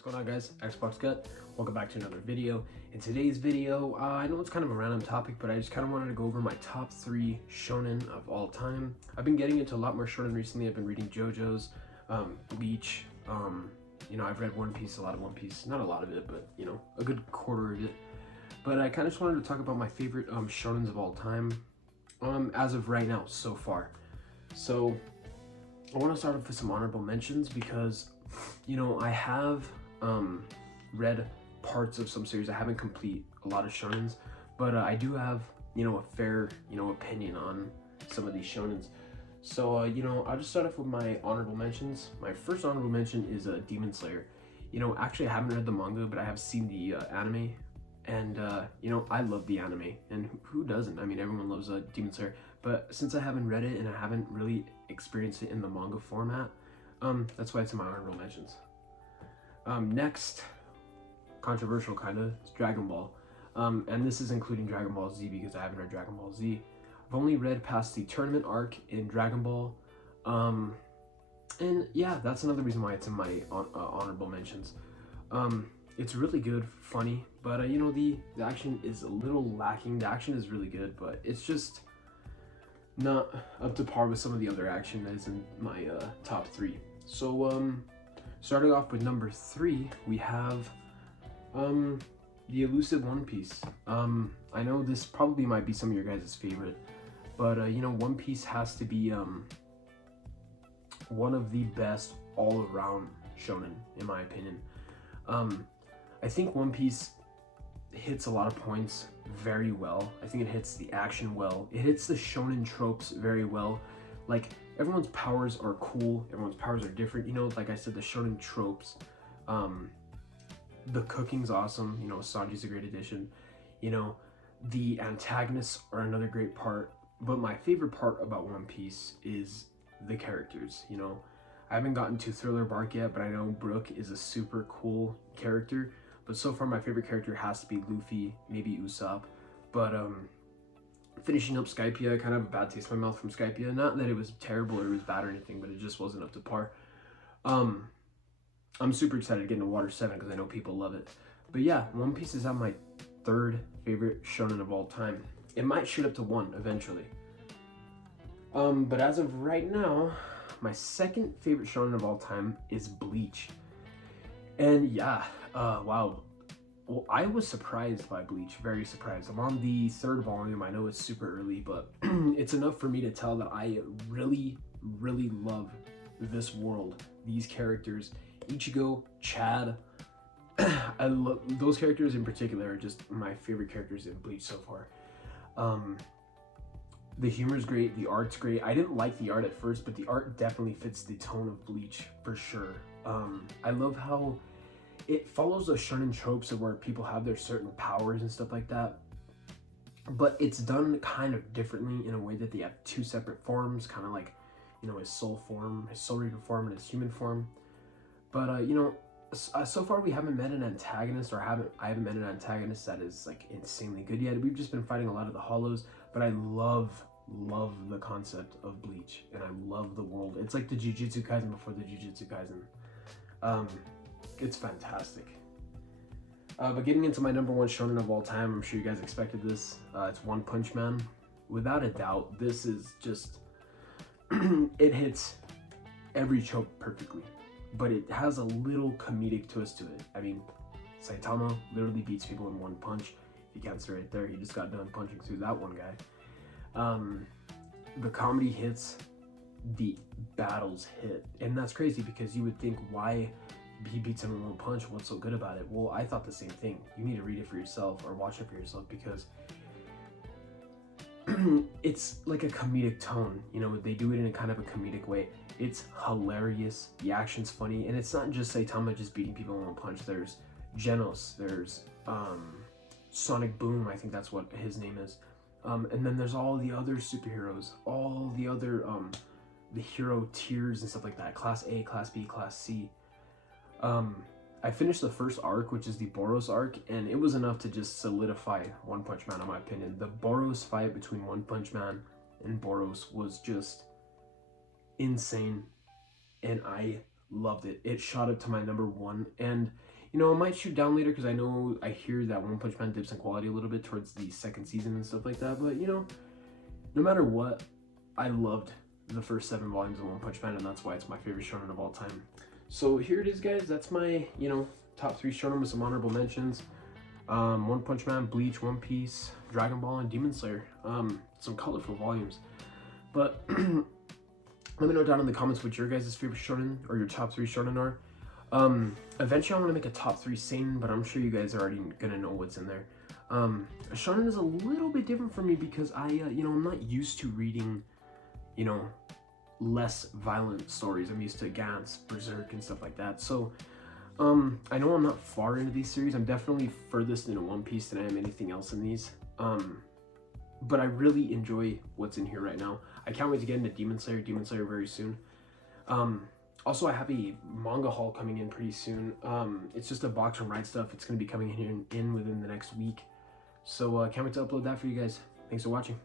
What's going on, guys? Xbox Gut. Welcome back to another video. In today's video, I know it's kind of a random topic, but I just kind of wanted to go over my top 3 shonen of all time. I've been getting into a lot more shonen recently. I've been reading JoJo's, Bleach. I've read One Piece, a lot of One Piece. Not a lot of it, but a good quarter of it. But I kind of just wanted to talk about my favorite shonens of all time, as of right now, so far. So I want to start off with some honorable mentions because I have read parts of some series. I haven't complete a lot of shonens, but I do have a fair opinion on some of these shonens. So I'll just start off with my honorable mentions. My first honorable mention is Demon Slayer. Actually I haven't read the manga, but I have seen the anime, and I love the anime, and who doesn't? I mean, everyone loves Demon Slayer, but since I haven't read it and I haven't really experienced it in the manga format, that's why it's in my honorable mentions. Next, controversial kinda, is Dragon Ball. And this is including Dragon Ball Z because I haven't read Dragon Ball Z. I've only read past the tournament arc in Dragon Ball. And yeah, that's another reason why it's in my honorable mentions. It's really good, funny, but the action is a little lacking. The action is really good, but it's just not up to par with some of the other action that is in my top 3. So starting off with number 3, we have the elusive One Piece. I know this probably might be some of your guys' favorite, but One Piece has to be one of the best all-around shonen, in my opinion. I think One Piece hits a lot of points very well. I think it hits the action well. It hits the shonen tropes very well. Like, everyone's powers are cool, everyone's powers are different. Like I said, the shonen tropes. The cooking's awesome. Sanji's a great addition. The antagonists are another great part. But my favorite part about One Piece is the characters. I haven't gotten to Thriller Bark yet, but I know Brook is a super cool character. But so far, my favorite character has to be Luffy, maybe Usopp. But finishing up Skypiea, I kind of have a bad taste in my mouth from Skypiea. Not that it was terrible or it was bad or anything, but it just wasn't up to par. I'm super excited to get into Water 7 because I know people love it. But yeah, One Piece is on my 3rd favorite shonen of all time. It might shoot up to 1 eventually. But as of right now, my 2nd favorite shonen of all time is Bleach. And yeah, wow. Well, I was surprised by Bleach, very surprised. I'm on the 3rd volume. I know it's super early, but it's enough for me to tell that I really, really love this world, these characters. Ichigo, Chad, I love those characters in particular. Are just my favorite characters in Bleach so far. The humor's great, the art's great. I didn't like the art at first, but the art definitely fits the tone of Bleach for sure. I love how it follows those shonen tropes of where people have their certain powers and stuff like that, but it's done kind of differently in a way that they have 2 separate forms, kind of like his soul form, his soul reaper form, and his human form. But so far we haven't met an antagonist, or I haven't met an antagonist that is like insanely good yet. We've just been fighting a lot of the hollows, but I love the concept of Bleach, and I love the world. It's like the Jujutsu Kaisen before the Jujutsu Kaisen. It's fantastic. But getting into my number 1 shonen of all time, I'm sure you guys expected this. It's One Punch Man. Without a doubt, this is just it hits every trope perfectly, but it has a little comedic twist to it. I mean, Saitama literally beats people in 1 punch. If you can't see right there, he just got done punching through that one guy. The comedy hits, the battles hit, and that's crazy because you would think, why he beats him in 1 punch? What's so good about it? Well, I thought the same thing. You need to read it for yourself or watch it for yourself, because it's like a comedic tone. They do it in a kind of a comedic way. It's hilarious, the action's funny, and it's not just Saitama just beating people in 1 punch. There's Genos, there's Sonic Boom, I think that's what his name is, and then there's all the other superheroes, all the other the hero tiers and stuff like that, class A, class B, class C. I finished the first arc, which is the Boros arc, and it was enough to just solidify One Punch Man, in my opinion. The Boros fight between One Punch Man and Boros was just insane, and I loved it. It shot up to my number one, and you know, it might shoot down later because I hear that One Punch Man dips in quality a little bit towards the second season and stuff like that. But you know, no matter what, I loved the first 7 volumes of One Punch Man, and that's why it's my favorite shonen of all time. So here it is, guys. That's my, you know, top 3 shonen with some honorable mentions. One Punch Man, Bleach, One Piece, Dragon Ball, and Demon Slayer. Some colorful volumes. But let me know down in the comments what your guys' favorite shonen or your top 3 shonen are. Eventually I want to make a top 3 seinen, but I'm sure you guys are already gonna know what's in there. Shonen is a little bit different for me because you know, I'm not used to reading, you know, less violent stories. I'm used to Gantz, Berserk, and stuff like that. So, I know I'm not far into these series. I'm definitely furthest into One Piece than I am anything else in these. But I really enjoy what's in here right now. I can't wait to get into Demon Slayer very soon. Also, I have a manga haul coming in pretty soon. It's just a box from Right Stuff. It's going to be coming in within the next week. So, can't wait to upload that for you guys. Thanks for watching.